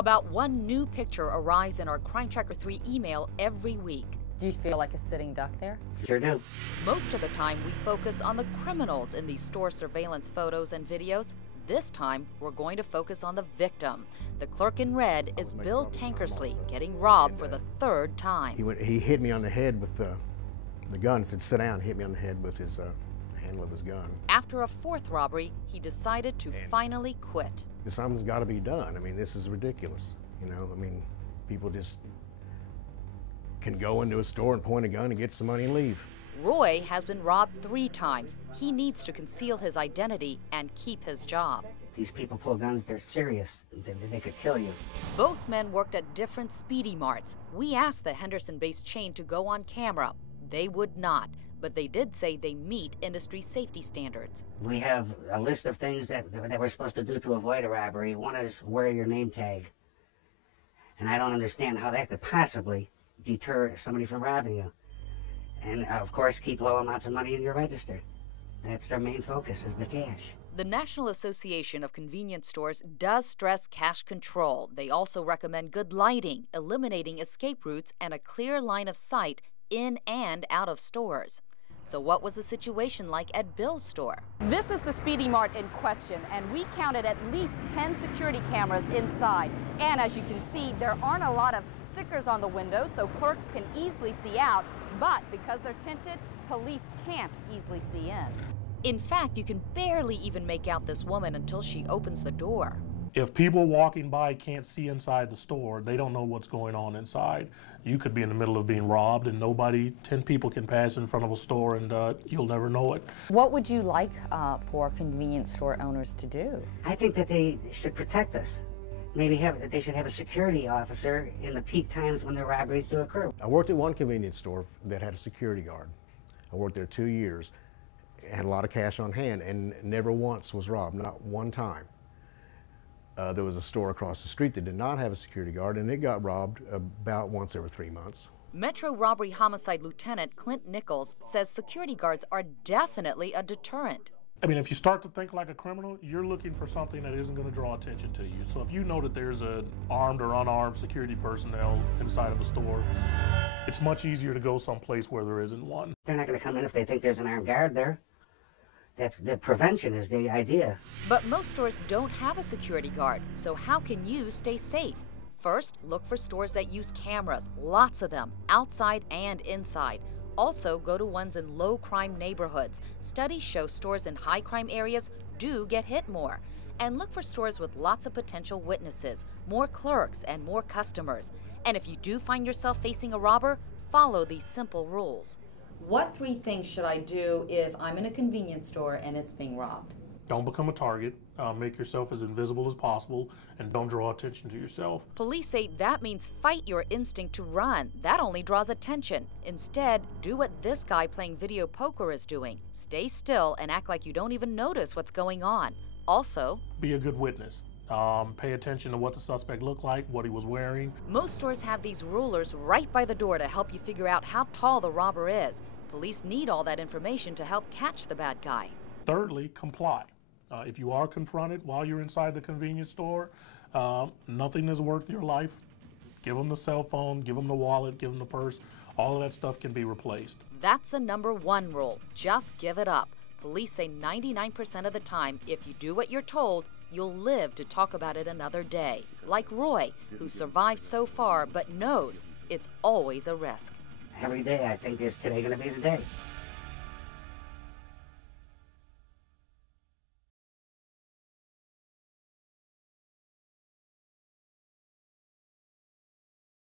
About one new picture arrives in our Crime Tracker 3 email every week. Do you feel like a sitting duck there? Sure do. Most of the time, we focus on the criminals in these store surveillance photos and videos. This time, we're going to focus on the victim. The clerk in red is Bill Tankersley, getting robbed for the third time. He hit me on the head with the gun, said sit down, hit me on the head with his handle of his gun. After a fourth robbery, he decided to finally quit. Something's got to be done. I mean, this is ridiculous. You know, I mean, people just can go into a store and point a gun and get some money and leave. Roy has been robbed 3 times. He needs to conceal his identity and keep his job. These people pull guns, they're serious. They could kill you. Both men worked at different Speedy Marts. We asked the Henderson-based chain to go on camera. They would not, but they did say they meet industry safety standards. We have a list of things that we're supposed to do to avoid a robbery. One is wear your name tag. And I don't understand how that could possibly deter somebody from robbing you. And of course, keep low amounts of money in your register. That's their main focus, is the cash. The National Association of Convenience Stores does stress cash control. They also recommend good lighting, eliminating escape routes, and a clear line of sight in and out of stores. So what was the situation like at Bill's store? This is the Speedy Mart in question, and we counted at least 10 security cameras inside. And as you can see, there aren't a lot of stickers on the windows, so clerks can easily see out, but because they're tinted, police can't easily see in. In fact, you can barely even make out this woman until she opens the door. If people walking by can't see inside the store, they don't know what's going on inside. You could be in the middle of being robbed and 10 people can pass in front of a store and you'll never know it. What would you like for convenience store owners to do? I think that they should protect us. Maybe they should have a security officer in the peak times when the robberies do occur. I worked at one convenience store that had a security guard. I worked there 2 years, had a lot of cash on hand, and never once was robbed, not one time. There was a store across the street that did not have a security guard, and it got robbed about once every 3 months. Metro Robbery Homicide Lieutenant Clint Nichols says security guards are definitely a deterrent. I mean, if you start to think like a criminal, you're looking for something that isn't going to draw attention to you. So if you know that there's an armed or unarmed security personnel inside of a store, it's much easier to go someplace where there isn't one. They're not going to come in if they think there's an armed guard there. The prevention is the idea. But most stores don't have a security guard, so how can you stay safe? First, look for stores that use cameras, lots of them, outside and inside. Also, go to ones in low-crime neighborhoods. Studies show stores in high-crime areas do get hit more. And look for stores with lots of potential witnesses, more clerks, and more customers. And if you do find yourself facing a robber, follow these simple rules. What 3 things should I do if I'm in a convenience store and it's being robbed? Don't become a target, make yourself as invisible as possible, and don't draw attention to yourself. Police say that means fight your instinct to run. That only draws attention. Instead, do what this guy playing video poker is doing. Stay still and act like you don't even notice what's going on. Also, be a good witness. Pay attention to what the suspect looked like, what he was wearing. Most stores have these rulers right by the door to help you figure out how tall the robber is. Police need all that information to help catch the bad guy. Thirdly, comply. If you are confronted while you're inside the convenience store, nothing is worth your life. Give them the cell phone, give them the wallet, give them the purse. All of that stuff can be replaced. That's the #1 rule. Just give it up. Police say 99% of the time, if you do what you're told, you'll live to talk about it another day. Like Roy, who survived so far but knows it's always a risk. Every day I think is today going to be the day.